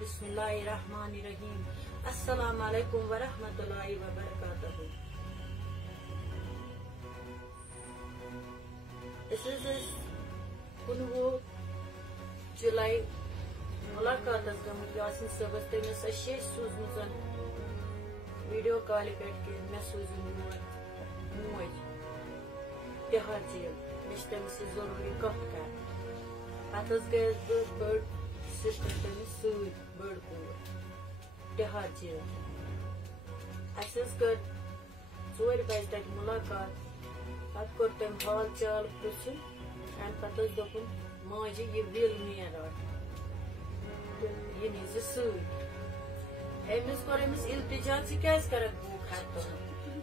Bismillahirrahmanirrahim. Assalamu alaikum wa rahmatullahi wa barakatuh. This is 19 July. Mulaqatas gamut Yasin sabas temis ashe suzmuzan video call pet ke me suzum moj tehar jil mistem se zaruri kaht kar atas gayas bird sister temis suud bird ko tehar jil asas good 4 baj tak mulaqat pat kortem hal chal prusun and patas dopun moji ye will mera ये नीचे suit MS पर MS इल्तिजा ची कैस कर भूख हातो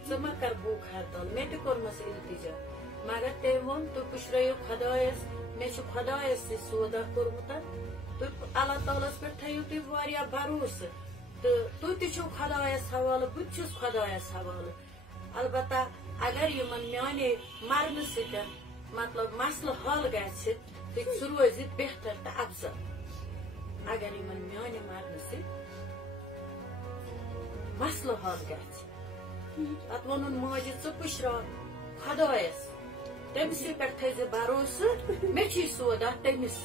समा कर भूख हातो मैं तो कर मस इल्तिजा मगर ते वोन तो कुछ रयो खदायस मैं छु खदायस से सोदा करमुता तो अल्लाह ताला पर थयो तो वारिया भरोस तो ती छु खदायस हवाल बुचुस खदायस हवाल अलबत्ता अगर ये मन म्याने मरने से मतलब मसला हल गए तो रोज बेहतर तो अफजल अगर यमन म्याने मरने से मसला हल गए अत वन माजि च पुशरा खदायस तमिस पे थे भरोस मे सोदा तमिस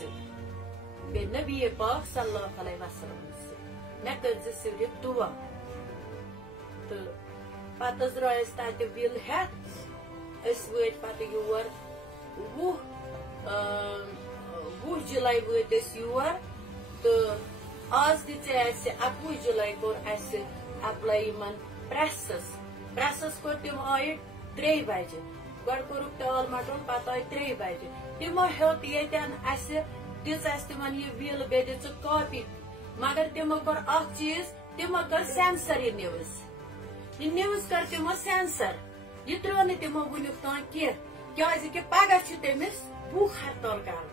बे नबी पाक सल्लल्लाहु अलैहि वसल्लम से मे कर सिर्फ दुआ तो पत रायस तत विल हेत वत पत योर 20 जुलाई वत योर तो आज चे 21 जुलाई कोर अप्लाई प्रेसस कोर तम आय 3 बजे गो कोर टाल मटन पत आय 3 बजे तमो हेत यन दिस तिमन यह विल बे दिच कॉपी मगर तमो कोर चीज तमो कर सेंसर यह न्यूज कर तमो सेंसर यह त्रो न तमो वुनिक तान क्या पगह तमिस भूख हड़ताल कर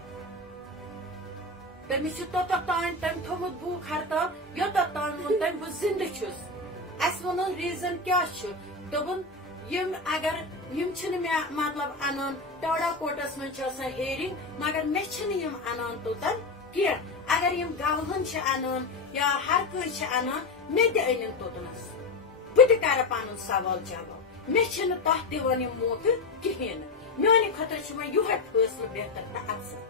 तमिस तोतान तम थोमुत भूख हड़ताल योतान वो तम बह जिंद अस वो रीजन क्या दोपन यम अगर यम मतलब अनान टाड़ा कोटस मन हेयरिंग मगर मे अनान तोतन की अगर यम गवहन अनान या हर कह अनान मे तन तोतनस बह कर पन सवाल जवाब मे तथ दिवान मौके कहें मेने खतर यह फैसला बेहतर तो अफजल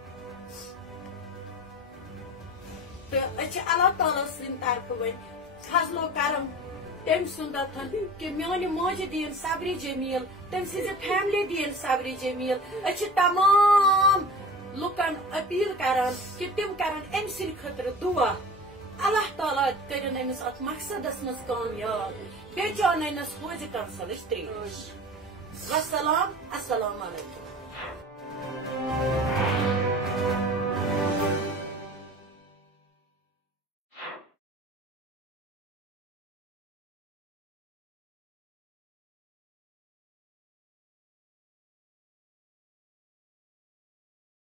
तो अल्लाह ताला सिंद तरफ वन फजलो करम तम सुंद कि मेने माजि दीन सबरी जमील तम सज फैमिली दीन सबरी जमील तमाम लुकन अपील करान कि तम करान अम सद खतर दुआ अल्लाह ताला करन अमिस अत मकसदस मज कामयाब बे जानस रोज कंसलच त्रेश वस्सलाम अस्सलाम वालेकुम।